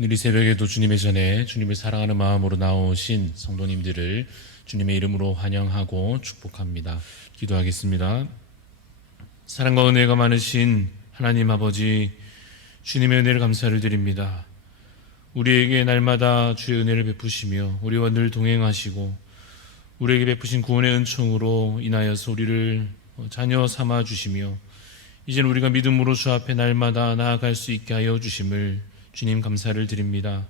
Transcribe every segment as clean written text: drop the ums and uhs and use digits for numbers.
오늘 이 새벽에도 주님의 전에 주님을 사랑하는 마음으로 나오신 성도님들을 주님의 이름으로 환영하고 축복합니다. 기도하겠습니다. 사랑과 은혜가 많으신 하나님 아버지, 주님의 은혜를 감사를 드립니다. 우리에게 날마다 주의 은혜를 베푸시며 우리와 늘 동행하시고 우리에게 베푸신 구원의 은총으로 인하여서 우리를 자녀 삼아 주시며 이제는 우리가 믿음으로 주 앞에 날마다 나아갈 수 있게 하여 주심을 주님 감사를 드립니다.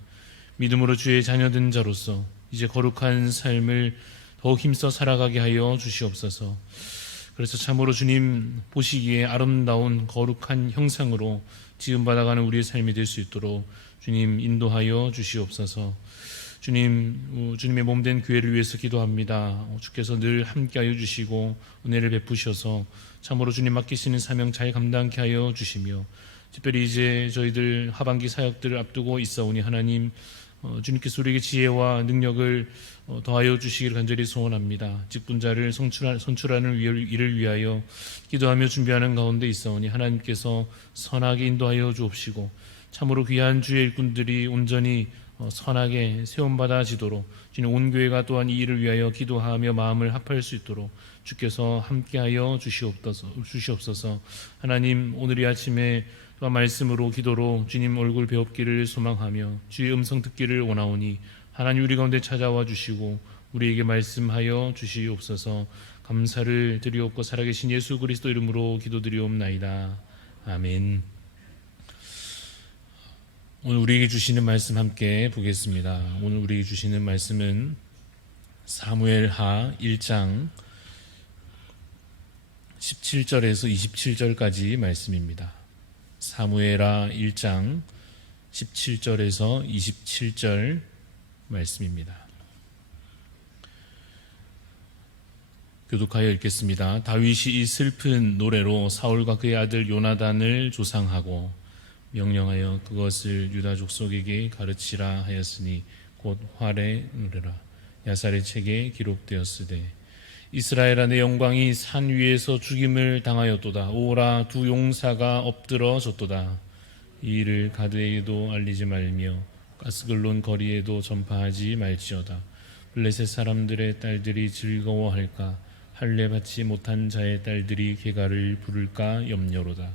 믿음으로 주의 자녀된 자로서 이제 거룩한 삶을 더욱 힘써 살아가게 하여 주시옵소서. 그래서 참으로 주님 보시기에 아름다운 거룩한 형상으로 지음받아가는 우리의 삶이 될 수 있도록 주님 인도하여 주시옵소서. 주님의 몸된 교회를 위해서 기도합니다. 주께서 늘 함께하여 주시고 은혜를 베푸셔서 참으로 주님 맡기시는 사명 잘 감당케 하여 주시며 특별히 이제 저희들 하반기 사역들을 앞두고 있사오니 하나님 주님께서 우리에게 지혜와 능력을 더하여 주시기를 간절히 소원합니다. 직분자를 선출하는 일을 위하여 기도하며 준비하는 가운데 있사오니 하나님께서 선하게 인도하여 주옵시고 참으로 귀한 주의 일꾼들이 온전히 선하게 세움받아지도록 주님 온 교회가 또한 이 일을 위하여 기도하며 마음을 합할 수 있도록 주께서 함께하여 주시옵소서. 하나님 오늘 이 아침에 또한 말씀으로 기도로 주님 얼굴 배웁기를 소망하며 주의 음성 듣기를 원하오니 하나님 우리 가운데 찾아와 주시고 우리에게 말씀하여 주시옵소서. 감사를 드리옵고 살아계신 예수 그리스도 이름으로 기도드리옵나이다. 아멘. 오늘 우리에게 주시는 말씀 함께 보겠습니다. 오늘 우리에게 주시는 말씀은 사무엘하 1장 17절에서 27절까지 말씀입니다. 사무엘하 1장 17절에서 27절 말씀입니다. 교독하여 읽겠습니다. 다윗이 이 슬픈 노래로 사울과 그의 아들 요나단을 조상하고 명령하여 그것을 유다 족속에게 가르치라 하였으니 곧 활의 노래라. 야살의 책에 기록되었으되 이스라엘아 내 영광이 산 위에서 죽임을 당하였도다. 오라 두 용사가 엎드러졌도다. 이 일을 가드에게도 알리지 말며 가스글론 거리에도 전파하지 말지어다. 블레셋 사람들의 딸들이 즐거워할까? 할례 받지 못한 자의 딸들이 개가를 부를까 염려로다.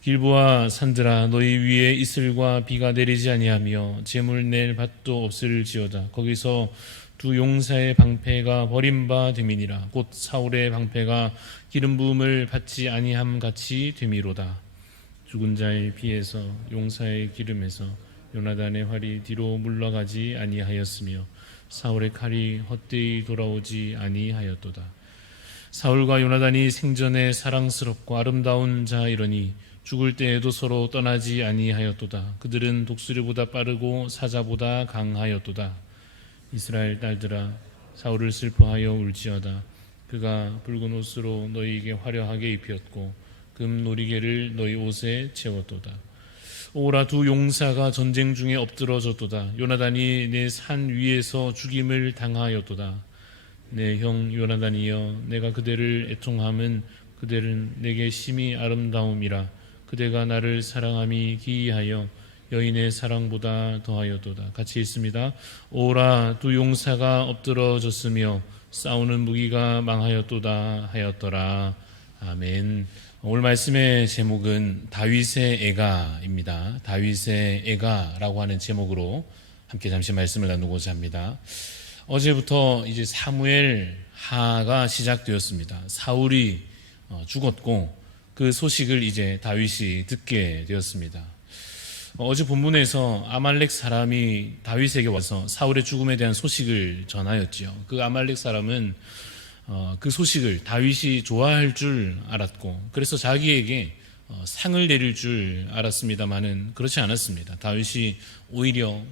길보아 산들아 너희 위에 이슬과 비가 내리지 아니하며 재물 낼 밭도 없을지어다. 거기서 두 용사의 방패가 버림바 됨이니라. 곧 사울의 방패가 기름 부음을 받지 아니함 같이 됨이로다. 죽은 자의 피에서 용사의 기름에서 요나단의 활이 뒤로 물러가지 아니하였으며 사울의 칼이 헛되이 돌아오지 아니하였도다. 사울과 요나단이 생전에 사랑스럽고 아름다운 자이러니 죽을 때에도 서로 떠나지 아니하였도다. 그들은 독수리보다 빠르고 사자보다 강하였도다. 이스라엘 딸들아 사울을 슬퍼하여 울지어다. 그가 붉은 옷으로 너희에게 화려하게 입혔고 금 놀이개를 너희 옷에 채웠도다. 오라 두 용사가 전쟁 중에 엎드러졌도다. 요나단이 내 산 위에서 죽임을 당하였도다. 내 형 요나단이여 내가 그대를 애통함은 그대는 내게 심히 아름다움이라. 그대가 나를 사랑함이 기이하여 여인의 사랑보다 더하였도다. 같이 읽습니다. 오라 두 용사가 엎드러졌으며 싸우는 무기가 망하였도다 하였더라. 아멘. 오늘 말씀의 제목은 다윗의 애가입니다. 다윗의 애가라고 하는 제목으로 함께 잠시 말씀을 나누고자 합니다. 어제부터 이제 사무엘 하가 시작되었습니다. 사울이 죽었고 그 소식을 이제 다윗이 듣게 되었습니다. 어제 본문에서 아말렉 사람이 다윗에게 와서 사울의 죽음에 대한 소식을 전하였지요. 그 아말렉 사람은 그 소식을 다윗이 좋아할 줄 알았고 그래서 자기에게 상을 내릴 줄 알았습니다마는 그렇지 않았습니다. 다윗이 오히려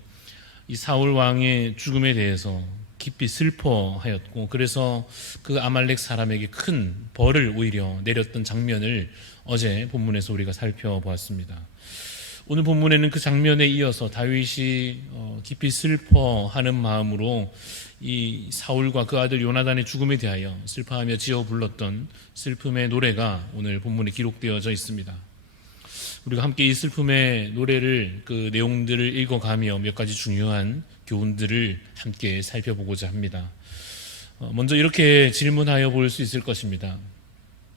이 사울 왕의 죽음에 대해서 깊이 슬퍼하였고 그래서 그 아말렉 사람에게 큰 벌을 오히려 내렸던 장면을 어제 본문에서 우리가 살펴보았습니다. 오늘 본문에는 그 장면에 이어서 다윗이 깊이 슬퍼하는 마음으로 이 사울과 그 아들 요나단의 죽음에 대하여 슬퍼하며 지어 불렀던 슬픔의 노래가 오늘 본문에 기록되어져 있습니다. 우리가 함께 이 슬픔의 노래를 그 내용들을 읽어가며 몇 가지 중요한 교훈들을 함께 살펴보고자 합니다. 먼저 이렇게 질문하여 볼 수 있을 것입니다.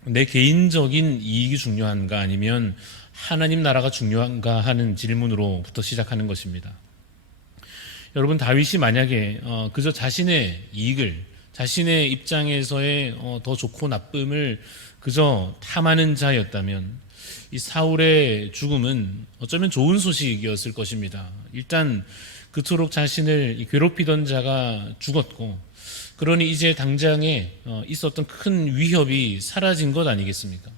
내 개인적인 이익이 중요한가 아니면 하나님 나라가 중요한가 하는 질문으로부터 시작하는 것입니다. 여러분, 다윗이 만약에 그저 자신의 이익을, 자신의 입장에서의 더 좋고 나쁨을 그저 탐하는 자였다면 이 사울의 죽음은 어쩌면 좋은 소식이었을 것입니다. 일단 그토록 자신을 괴롭히던 자가 죽었고, 그러니 이제 당장에 있었던 큰 위협이 사라진 것 아니겠습니까?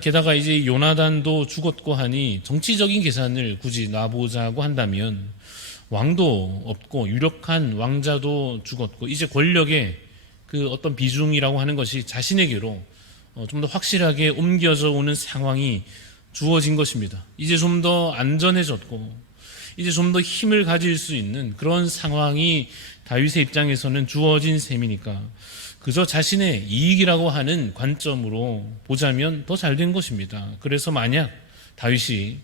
게다가 이제 요나단도 죽었고 하니 정치적인 계산을 굳이 놔보자고 한다면 왕도 없고 유력한 왕자도 죽었고, 이제 권력의 그 어떤 비중이라고 하는 것이 자신에게로 좀 더 확실하게 옮겨져 오는 상황이 주어진 것입니다. 이제 좀 더 안전해졌고, 이제 좀 더 힘을 가질 수 있는 그런 상황이 다윗의 입장에서는 주어진 셈이니까 그저 자신의 이익이라고 하는 관점으로 보자면 더 잘된 것입니다. 그래서 만약 다윗이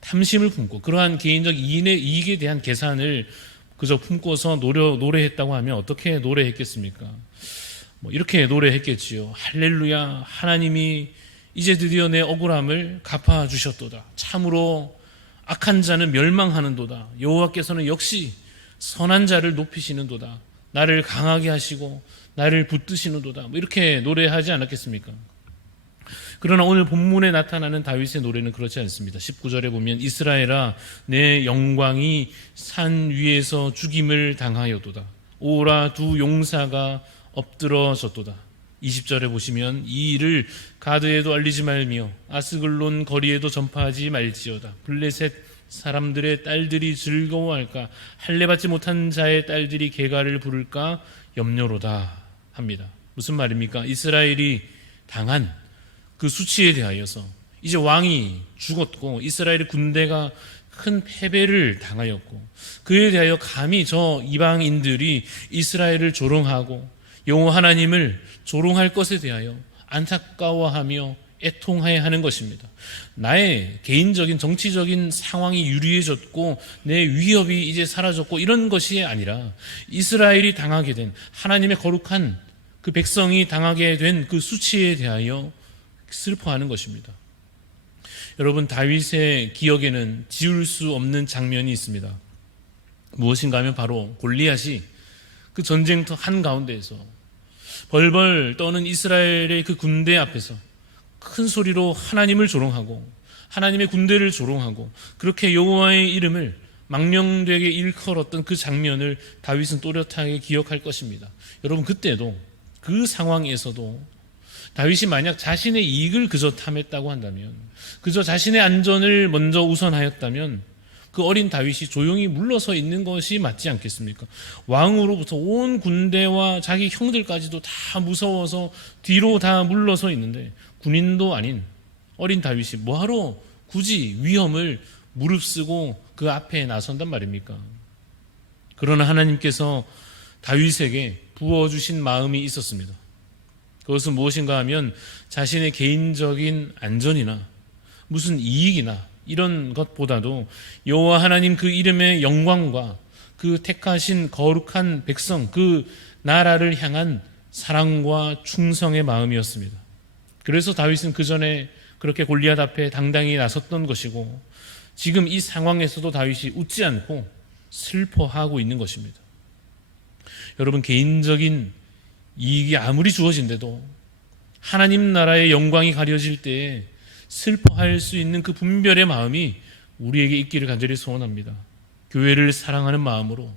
탐심을 품고 그러한 개인적 이익에 대한 계산을 그저 품고서 노래했다고 하면 어떻게 노래했겠습니까? 이렇게 노래했겠지요. 할렐루야, 하나님이 이제 드디어 내 억울함을 갚아주셨도다. 참으로 악한 자는 멸망하는도다. 여호와께서는 역시 선한 자를 높이시는도다. 나를 강하게 하시고 나를 붙드시는도다. 이렇게 노래하지 않았겠습니까? 그러나 오늘 본문에 나타나는 다윗의 노래는 그렇지 않습니다. 19절에 보면 이스라엘아, 내 영광이 산 위에서 죽임을 당하였도다. 오라, 두 용사가 엎드러졌도다. 20절에 보시면 이 일을 가드에도 알리지 말며 아스글론 거리에도 전파하지 말지어다. 블레셋 사람들의 딸들이 즐거워할까, 할례받지 못한 자의 딸들이 개가를 부를까 염려로다 합니다. 무슨 말입니까? 이스라엘이 당한 그 수치에 대하여서 이제 왕이 죽었고 이스라엘의 군대가 큰 패배를 당하였고, 그에 대하여 감히 저 이방인들이 이스라엘을 조롱하고 여호와 하나님을 조롱할 것에 대하여 안타까워하며 애통하여 하는 것입니다. 나의 개인적인 정치적인 상황이 유리해졌고 내 위협이 이제 사라졌고 이런 것이 아니라 이스라엘이 당하게 된, 하나님의 거룩한 그 백성이 당하게 된 그 수치에 대하여 슬퍼하는 것입니다. 여러분, 다윗의 기억에는 지울 수 없는 장면이 있습니다. 무엇인가 하면 바로 골리앗이 그 전쟁터 한가운데에서 벌벌 떠는 이스라엘의 그 군대 앞에서 큰 소리로 하나님을 조롱하고 하나님의 군대를 조롱하고 그렇게 여호와의 이름을 망령되게 일컬었던 그 장면을 다윗은 또렷하게 기억할 것입니다. 여러분, 그때도 그 상황에서도 다윗이 만약 자신의 이익을 그저 탐했다고 한다면, 그저 자신의 안전을 먼저 우선하였다면 그 어린 다윗이 조용히 물러서 있는 것이 맞지 않겠습니까? 왕으로부터 온 군대와 자기 형들까지도 다 무서워서 뒤로 다 물러서 있는데 군인도 아닌 어린 다윗이 뭐하러 굳이 위험을 무릅쓰고 그 앞에 나선단 말입니까? 그러나 하나님께서 다윗에게 부어주신 마음이 있었습니다. 그것은 무엇인가 하면 자신의 개인적인 안전이나 무슨 이익이나 이런 것보다도 여호와 하나님 그 이름의 영광과 그 택하신 거룩한 백성, 그 나라를 향한 사랑과 충성의 마음이었습니다. 그래서 다윗은 그 전에 그렇게 골리앗 앞에 당당히 나섰던 것이고, 지금 이 상황에서도 다윗이 웃지 않고 슬퍼하고 있는 것입니다. 여러분, 개인적인 이익이 아무리 주어진데도 하나님 나라의 영광이 가려질 때에 슬퍼할 수 있는 그 분별의 마음이 우리에게 있기를 간절히 소원합니다. 교회를 사랑하는 마음으로,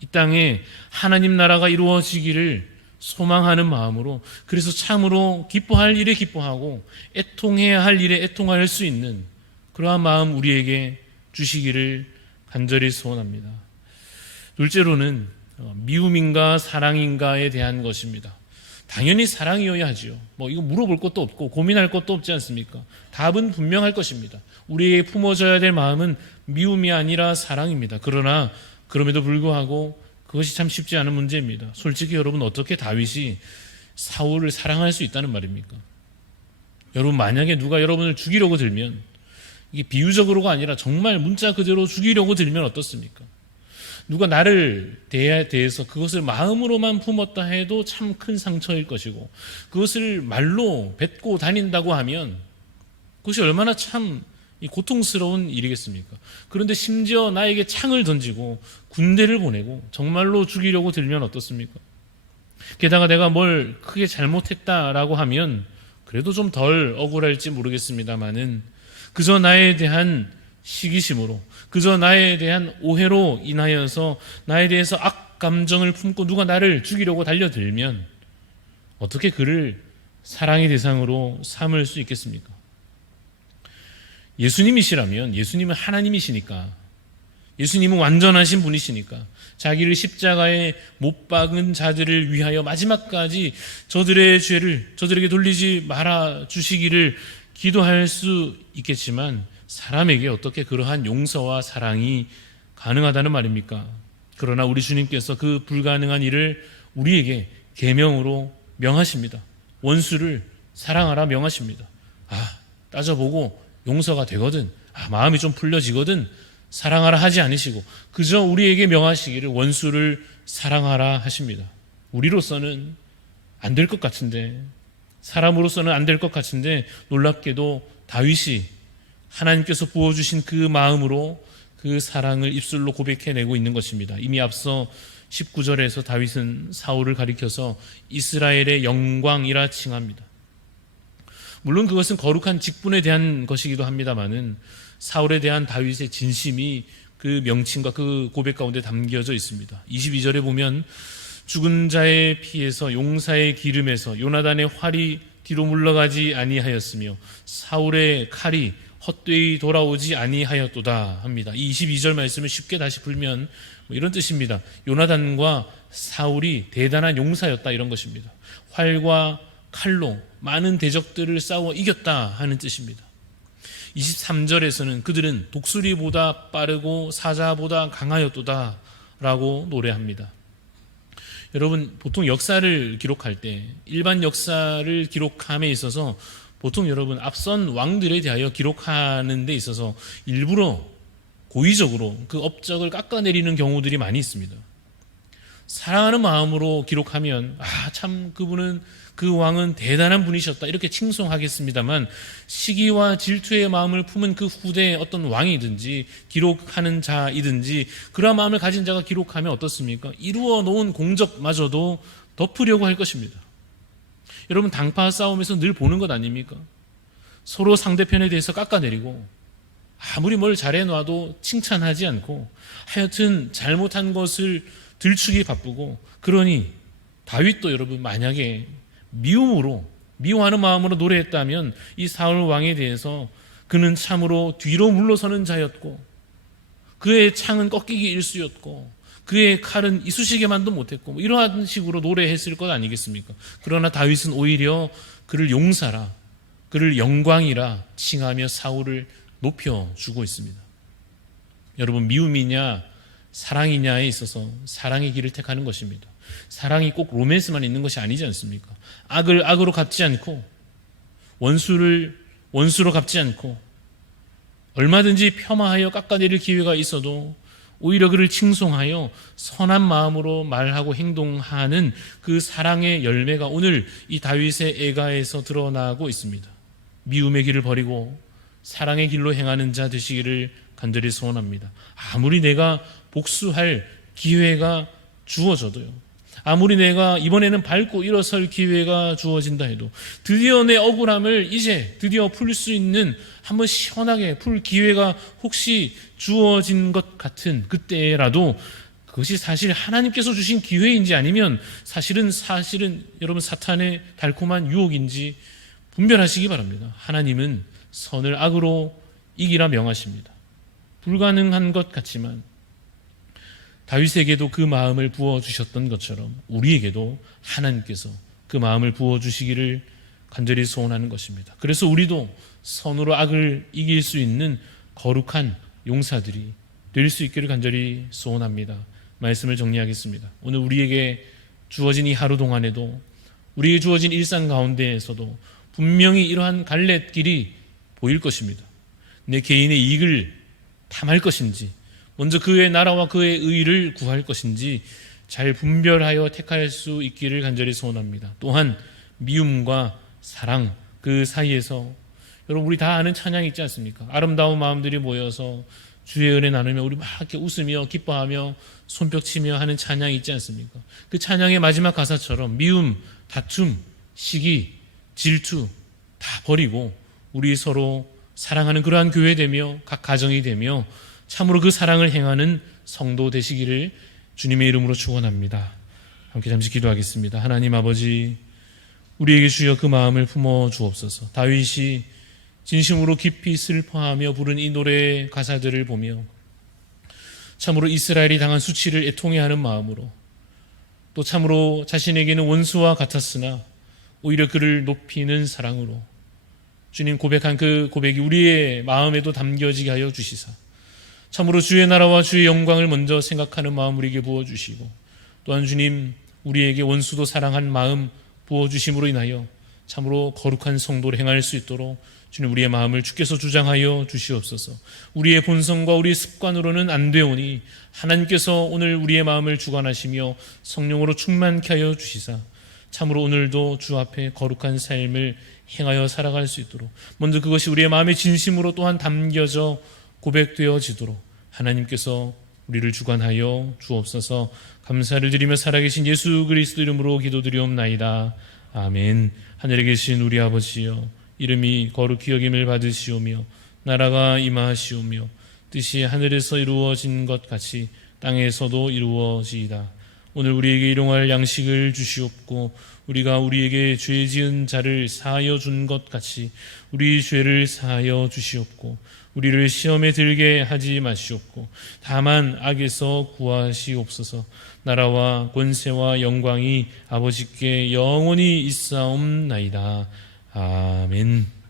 이 땅에 하나님 나라가 이루어지기를 소망하는 마음으로, 그래서 참으로 기뻐할 일에 기뻐하고 애통해야 할 일에 애통할 수 있는 그러한 마음 우리에게 주시기를 간절히 소원합니다. 둘째로는 미움인가 사랑인가에 대한 것입니다. 당연히 사랑이어야 하지요. 이거 물어볼 것도 없고 고민할 것도 없지 않습니까? 답은 분명할 것입니다. 우리에게 품어져야 될 마음은 미움이 아니라 사랑입니다. 그러나 그럼에도 불구하고 그것이 참 쉽지 않은 문제입니다. 솔직히 여러분, 어떻게 다윗이 사울을 사랑할 수 있다는 말입니까? 여러분, 만약에 누가 여러분을 죽이려고 들면 이게 비유적으로가 아니라 정말 문자 그대로 죽이려고 들면 어떻습니까? 누가 나를 대해서 그것을 마음으로만 품었다 해도 참 큰 상처일 것이고, 그것을 말로 뱉고 다닌다고 하면 그것이 얼마나 참 고통스러운 일이겠습니까? 그런데 심지어 나에게 창을 던지고 군대를 보내고 정말로 죽이려고 들면 어떻습니까? 게다가 내가 뭘 크게 잘못했다라고 하면 그래도 좀 덜 억울할지 모르겠습니다만은, 그저 나에 대한 시기심으로, 그저 나에 대한 오해로 인하여서 나에 대해서 악감정을 품고 누가 나를 죽이려고 달려들면 어떻게 그를 사랑의 대상으로 삼을 수 있겠습니까? 예수님이시라면, 예수님은 하나님이시니까, 예수님은 완전하신 분이시니까 자기를 십자가에 못 박은 자들을 위하여 마지막까지 저들의 죄를 저들에게 돌리지 말아 주시기를 기도할 수 있겠지만, 사람에게 어떻게 그러한 용서와 사랑이 가능하다는 말입니까? 그러나 우리 주님께서 그 불가능한 일을 우리에게 계명으로 명하십니다. 원수를 사랑하라 명하십니다. 따져보고 용서가 되거든, 마음이 좀 풀려지거든 사랑하라 하지 않으시고 그저 우리에게 명하시기를 원수를 사랑하라 하십니다. 우리로서는 안 될 것 같은데, 사람으로서는 안 될 것 같은데, 놀랍게도 다윗이 하나님께서 부어주신 그 마음으로 그 사랑을 입술로 고백해내고 있는 것입니다. 이미 앞서 19절에서 다윗은 사울을 가리켜서 이스라엘의 영광이라 칭합니다. 물론 그것은 거룩한 직분에 대한 것이기도 합니다만은 사울에 대한 다윗의 진심이 그 명칭과 그 고백 가운데 담겨져 있습니다. 22절에 보면 죽은 자의 피에서 용사의 기름에서 요나단의 활이 뒤로 물러가지 아니하였으며 사울의 칼이 헛되이 돌아오지 아니하였도다 합니다. 이 22절 말씀을 쉽게 다시 풀면 이런 뜻입니다. 요나단과 사울이 대단한 용사였다, 이런 것입니다. 활과 칼로 많은 대적들을 싸워 이겼다 하는 뜻입니다. 23절에서는 그들은 독수리보다 빠르고 사자보다 강하였도다 라고 노래합니다. 여러분, 보통 역사를 기록할 때, 일반 역사를 기록함에 있어서 보통 여러분 앞선 왕들에 대하여 기록하는 데 있어서 일부러 고의적으로 그 업적을 깎아내리는 경우들이 많이 있습니다. 사랑하는 마음으로 기록하면 참 그분은, 그 왕은 대단한 분이셨다 이렇게 칭송하겠습니다만, 시기와 질투의 마음을 품은 그 후대의 어떤 왕이든지 기록하는 자이든지 그러한 마음을 가진 자가 기록하면 어떻습니까? 이루어 놓은 공적마저도 덮으려고 할 것입니다. 여러분, 당파 싸움에서 늘 보는 것 아닙니까? 서로 상대편에 대해서 깎아내리고 아무리 뭘 잘해놔도 칭찬하지 않고 하여튼 잘못한 것을 들추기 바쁘고, 그러니 다윗도 여러분 만약에 미워하는 마음으로 노래했다면 이 사울 왕에 대해서 그는 참으로 뒤로 물러서는 자였고 그의 창은 꺾이기 일쑤였고 그의 칼은 이쑤시개만도 못했고 이러한 식으로 노래했을 것 아니겠습니까? 그러나 다윗은 오히려 그를 용사라, 그를 영광이라 칭하며 사울을 높여주고 있습니다. 여러분, 미움이냐 사랑이냐에 있어서 사랑의 길을 택하는 것입니다. 사랑이 꼭 로맨스만 있는 것이 아니지 않습니까? 악을 악으로 갚지 않고 원수를 원수로 갚지 않고 얼마든지 폄하하여 깎아내릴 기회가 있어도 오히려 그를 칭송하여 선한 마음으로 말하고 행동하는 그 사랑의 열매가 오늘 이 다윗의 애가에서 드러나고 있습니다. 미움의 길을 버리고 사랑의 길로 행하는 자 되시기를 간절히 소원합니다. 아무리 내가 복수할 기회가 주어져도요, 아무리 내가 이번에는 밟고 일어설 기회가 주어진다 해도 드디어 내 억울함을 이제 드디어 풀 수 있는, 한번 시원하게 풀 기회가 혹시 주어진 것 같은 그때라도 그것이 사실 하나님께서 주신 기회인지 아니면 사실은 여러분 사탄의 달콤한 유혹인지 분별하시기 바랍니다. 하나님은 선을 악으로 이기라 명하십니다. 불가능한 것 같지만 다윗에게도 그 마음을 부어주셨던 것처럼 우리에게도 하나님께서 그 마음을 부어주시기를 간절히 소원하는 것입니다. 그래서 우리도 선으로 악을 이길 수 있는 거룩한 용사들이 될 수 있기를 간절히 소원합니다. 말씀을 정리하겠습니다. 오늘 우리에게 주어진 이 하루 동안에도, 우리에게 주어진 일상 가운데에서도 분명히 이러한 갈래길이 보일 것입니다. 내 개인의 이익을 탐할 것인지, 먼저 그의 나라와 그의 의를 구할 것인지 잘 분별하여 택할 수 있기를 간절히 소원합니다. 또한 미움과 사랑 그 사이에서 여러분 우리 다 아는 찬양이 있지 않습니까? 아름다운 마음들이 모여서 주의 은혜 나누며 우리 막 이렇게 웃으며 기뻐하며 손뼉치며 하는 찬양이 있지 않습니까? 그 찬양의 마지막 가사처럼 미움, 다툼, 시기, 질투 다 버리고 우리 서로 사랑하는 그러한 교회 되며 각 가정이 되며 참으로 그 사랑을 행하는 성도 되시기를 주님의 이름으로 축원합니다. 함께 잠시 기도하겠습니다. 하나님 아버지, 우리에게 주여 그 마음을 품어 주옵소서. 다윗이 진심으로 깊이 슬퍼하며 부른 이 노래의 가사들을 보며 참으로 이스라엘이 당한 수치를 애통해하는 마음으로, 또 참으로 자신에게는 원수와 같았으나 오히려 그를 높이는 사랑으로 주님 고백한 그 고백이 우리의 마음에도 담겨지게 하여 주시사 참으로 주의 나라와 주의 영광을 먼저 생각하는 마음 우리에게 부어주시고, 또한 주님 우리에게 원수도 사랑한 마음 부어주심으로 인하여 참으로 거룩한 성도를 행할 수 있도록 주님 우리의 마음을 주께서 주장하여 주시옵소서. 우리의 본성과 우리의 습관으로는 안 되오니 하나님께서 오늘 우리의 마음을 주관하시며 성령으로 충만케 하여 주시사 참으로 오늘도 주 앞에 거룩한 삶을 행하여 살아갈 수 있도록, 먼저 그것이 우리의 마음의 진심으로 또한 담겨져 고백되어지도록 하나님께서 우리를 주관하여 주옵소서. 감사를 드리며 살아계신 예수 그리스도 이름으로 기도드리옵나이다. 아멘. 하늘에 계신 우리 아버지여, 이름이 거룩히 여김을 받으시오며 나라가 임하시오며 뜻이 하늘에서 이루어진 것 같이 땅에서도 이루어지이다. 오늘 우리에게 일용할 양식을 주시옵고 우리가 우리에게 죄 지은 자를 사하여 준 것 같이 우리 죄를 사하여 주시옵고 우리를 시험에 들게 하지 마시옵고 다만 악에서 구하시옵소서. 나라와 권세와 영광이 아버지께 영원히 있사옵나이다. 아멘.